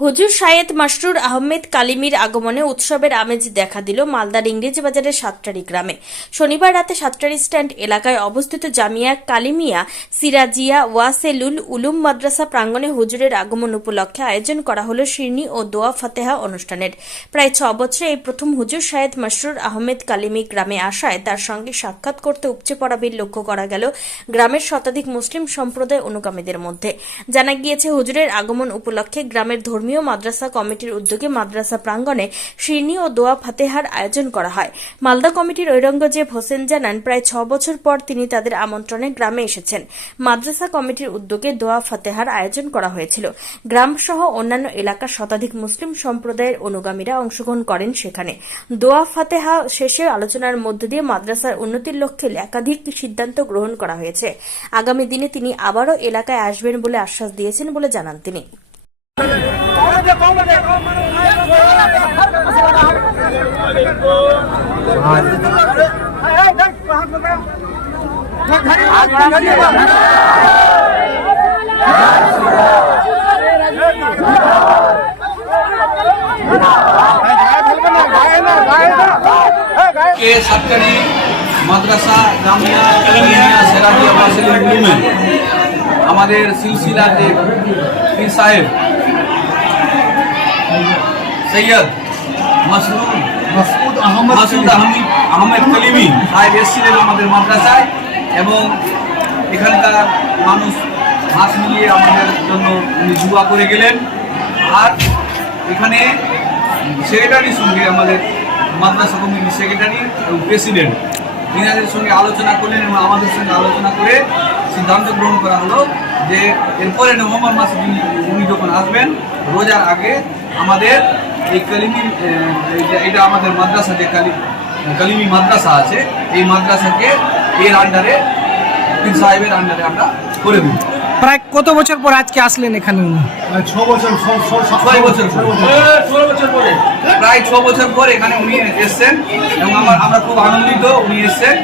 হুজুর শায়েদ মাসরুর আহমেদ কালিমির আগমনে উৎসবের আমেজ দেখা দিল মালদার ইংরেজি বাজারের সাতটারি গ্রামে। শনিবার রাতে সাতটারি স্ট্যান্ড এলাকায় অবস্থিত জামিয়া কালিমিয়া, সিরাজিয়া, ওয়াসেলুল উলুম মাদ্রাসা প্রাঙ্গণে হুজুরের আগমন উপলক্ষে আয়োজন করা হল শিরনি ও দোয়া ফাতেহা অনুষ্ঠানের। প্রায় ছ বছরে এই প্রথম হুজুর শায়েদ মাসরুর আহমেদ কালিমি গ্রামে আসায় তার সঙ্গে সাক্ষাৎ করতে উপচে পড়া ভিড় লক্ষ্য করা গেল গ্রামের শতাধিক মুসলিম সম্প্রদায় অনুগামীদের মধ্যে। জানা গিয়েছে, হুজুরের আগমন উপলক্ষে গ্রামের ধর্মীয় মাদ্রাসা কমিটির উদ্যোগে মাদ্রাসা প্রাঙ্গণে শিরনি ও দোয়া ফাতেহার আয়োজন করা হয়। মালদা কমিটির ঐরঙ্গজেব হোসেন জানান, প্রায় ছ বছর পর তিনি তাদের আমন্ত্রণে গ্রামে এসেছেন। মাদ্রাসা কমিটির উদ্যোগে দোয়া ফাতেহার আয়োজন করা হয়েছিল। গ্রাম সহ অন্যান্য এলাকার শতাধিক মুসলিম সম্প্রদায়ের অনুগামীরা অংশগ্রহণ করেন সেখানে। দোয়া ফাতেহা শেষে আলোচনার মধ্য দিয়ে মাদ্রাসার উন্নতির লক্ষ্যে একাধিক সিদ্ধান্ত গ্রহণ করা হয়েছে। আগামী দিনে তিনি আবারও এলাকায় আসবেন বলে আশ্বাস দিয়েছেন বলে জানান তিনি। কে সাতকারি মাদ্রাসা জামিয়া কালামিয়া সেরাজিয়া মাসিল উলুমে আমাদের সিলসিলার যে পীর সাহেব সৈয়দ মাসরুর মাসুদ আহমদ মাসুদ আহমেদ আহমেদ কলিমি সাহেব এসেছিলেন আমাদের মাদ্রাসায় এবং এখানকার মানুষ হাত মিলিয়ে আমাদের জন্য উনি দোয়া করে গেলেন। আর এখানে সেক্রেটারির সঙ্গে আমাদের মাদ্রাসা কমিটির সেক্রেটারি এবং প্রেসিডেন্ট ইনাদের সঙ্গে আলোচনা করলেন এবং আমাদের সঙ্গে আলোচনা করে সিদ্ধান্ত গ্রহণ করা হলো যে এরপরে নভেম্বর মাসে যিনি উনি যখন আসবেন রোজার আগে আমাদের এই এইটা- এটা আমাদের মাদ্রাসা যে কালি কালিমি মাদ্রাসা আছে এই মাদ্রাসাকে এর আন্ডারে পীর সাহেবের আন্ডারে আমরা করে দিই প্রায় কত বছর পর আজকে আসলেন এখানে? উনি ছ বছর ছয় বছর ছয় পরে। প্রায় ছ বছর পর এখানে উনি এসছেন এবং আমার আমরা খুব আনন্দিত উনি এসছেন।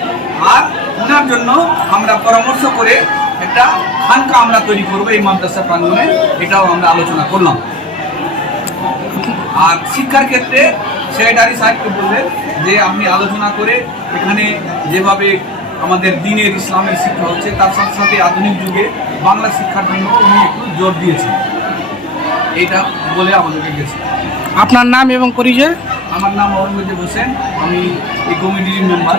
আর ওনার জন্য আমরা পরামর্শ করে একটা খানকা আমরা তৈরি করব এই মাদ্রাসা প্রাঙ্গণে এটাও আমরা আলোচনা করলাম। আর শিক্ষার ক্ষেত্রে সেক্রেটারি সাহেবকে বললেন যে আপনি আলোচনা করে এখানে যেভাবে আমাদের দিনের ইসলামের শিক্ষা হচ্ছে তার সাথে সাথে আধুনিক যুগে বাংলা শিক্ষার জন্য উনি একটু জোর দিয়েছেন। এটা বলে আমাদেরকে গেছে। আপনার নাম এবং পরিচয়? আমার নাম অরঙ্গজেব হোসেন আমি এই কমিটির member.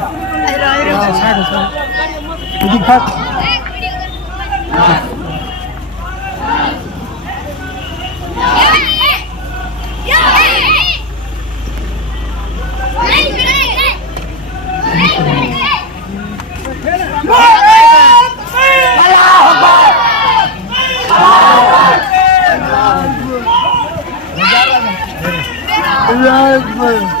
Allah